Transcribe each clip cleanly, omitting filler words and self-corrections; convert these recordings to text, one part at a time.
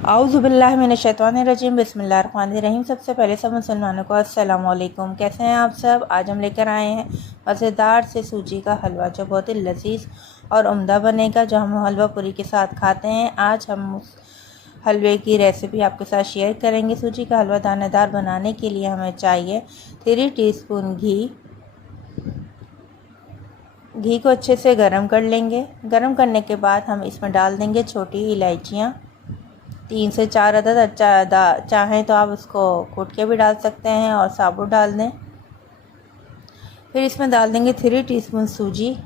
आऊज़ुबिल्लाहि मिनश्शैतानिर्रजीम बिस्मिल्लाहिर्रहमानिर्रहीम। सबसे पहले सब मुसलमानों को अस्सलाम वालेकुम। कैसे हैं आप सब? आज हम लेकर आए हैं मज़ेदार से सूजी का हलवा जो बहुत ही लजीज और उम्दा बनेगा, जो हम हलवा पूरी के साथ खाते हैं। आज हम उस हलवे की रेसिपी आपके साथ शेयर करेंगे। सूजी का हलवा दानेदार बनाने के लिए हमें चाहिए 3 टीस्पून घी को अच्छे से गरम कर लेंगे। गरम करने के बाद हम इसमें डाल देंगे छोटी इलायचियाँ, 3 से 4 अदद। चाहें तो आप उसको कूट के भी डाल सकते हैं और साबुत डाल दें। फिर इसमें डाल देंगे 3 टीस्पून सूजी।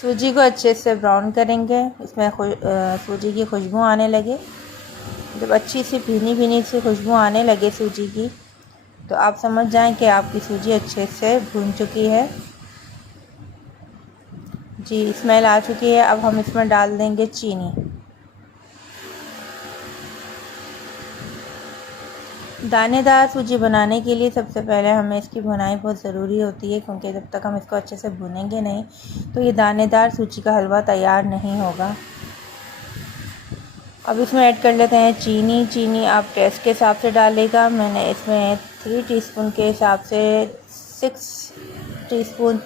सूजी को अच्छे से ब्राउन करेंगे। इसमें सूजी की खुशबू आने लगे। जब अच्छी सी भीनी भीनी सी खुशबू आने लगे सूजी की, तो आप समझ जाएं कि आपकी सूजी अच्छे से भून चुकी है। जी, स्मेल आ चुकी है। अब हम इसमें डाल देंगे चीनी। दानेदार सूजी बनाने के लिए सबसे पहले हमें इसकी भुनाई बहुत ज़रूरी होती है, क्योंकि जब तक हम इसको अच्छे से भुनेंगे नहीं तो ये दानेदार सूजी का हलवा तैयार नहीं होगा। अब इसमें ऐड कर लेते हैं चीनी आप टेस्ट के हिसाब से डालेगा। मैंने इसमें 3 टीस्पून के हिसाब से 6 टीस्पून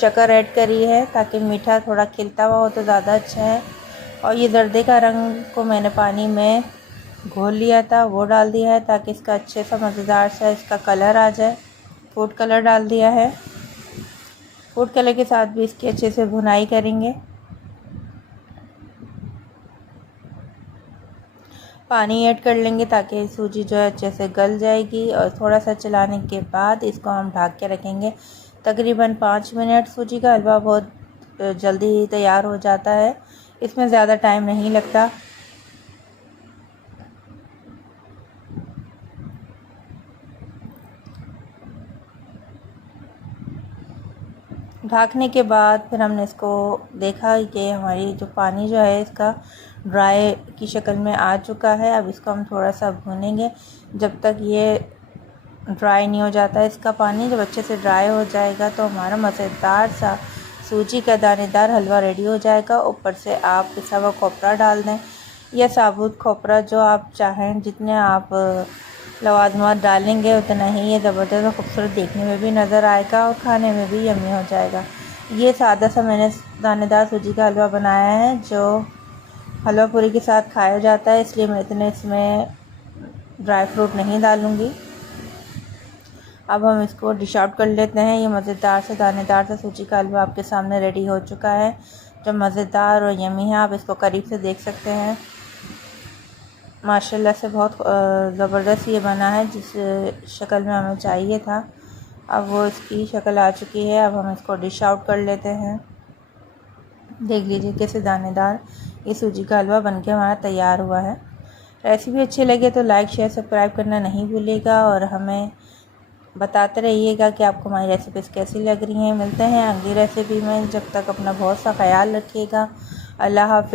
शक्कर ऐड करी है, ताकि मीठा थोड़ा खिलता हुआ हो तो ज़्यादा अच्छा है। और ये जर्दे का रंग को मैंने पानी में घोल लिया था, वो डाल दिया है, ताकि इसका अच्छे सा मज़ेदार सा इसका कलर आ जाए। फूड कलर डाल दिया है। फूड कलर के साथ भी इसकी अच्छे से भुनाई करेंगे। पानी ऐड कर लेंगे ताकि सूजी जो है अच्छे से गल जाएगी, और थोड़ा सा चलाने के बाद इसको हम ढक के रखेंगे तकरीबन 5 मिनट। सूजी का हलवा बहुत जल्दी तैयार हो जाता है, इसमें ज़्यादा टाइम नहीं लगता। ढकने के बाद फिर हमने इसको देखा कि हमारी जो पानी जो है इसका ड्राई की शक्ल में आ चुका है। अब इसको हम थोड़ा सा भूनेंगे जब तक ये ड्राई नहीं हो जाता है इसका पानी। जब अच्छे से ड्राई हो जाएगा तो हमारा मज़ेदार सा सूजी का दानेदार हलवा रेडी हो जाएगा। ऊपर से आप पिसा हुआ खोपरा डाल दें या साबुत खोपरा, जो आप चाहें। जितने आप लवाजमात डालेंगे उतना ही ये ज़बरदस्त और खूबसूरत देखने में भी नज़र आएगा और खाने में भी यम्मी हो जाएगा। ये सादा सा मैंने दानेदार सूजी का हलवा बनाया है, जो हलवा पूरी के साथ खाया जाता है, इसलिए मैं इतने इसमें ड्राई फ्रूट नहीं डालूँगी। अब हम इसको डिश आउट कर लेते हैं। ये मज़ेदार से दानेदार सा सूजी का हलवा आपके सामने रेडी हो चुका है, जो मज़ेदार और यम्मी है। आप इसको करीब से देख सकते हैं। माशाल्लाह से बहुत ज़बरदस्त ये बना है, जिस शक्ल में हमें चाहिए था। अब वो इसकी शक्ल आ चुकी है। अब हम इसको डिश आउट कर लेते हैं। देख लीजिए कैसे दानेदार ये सूजी का हलवा बनके हमारा तैयार हुआ है। रेसिपी अच्छी लगे तो लाइक शेयर सब्सक्राइब करना नहीं भूलिएगा, और हमें बताते रहिएगा कि आपको हमारी रेसिपीज़ कैसी लग रही हैं। मिलते हैं अगली रेसिपी में। जब तक अपना बहुत सा ख्याल रखिएगा। अल्लाह हाफ़िज़।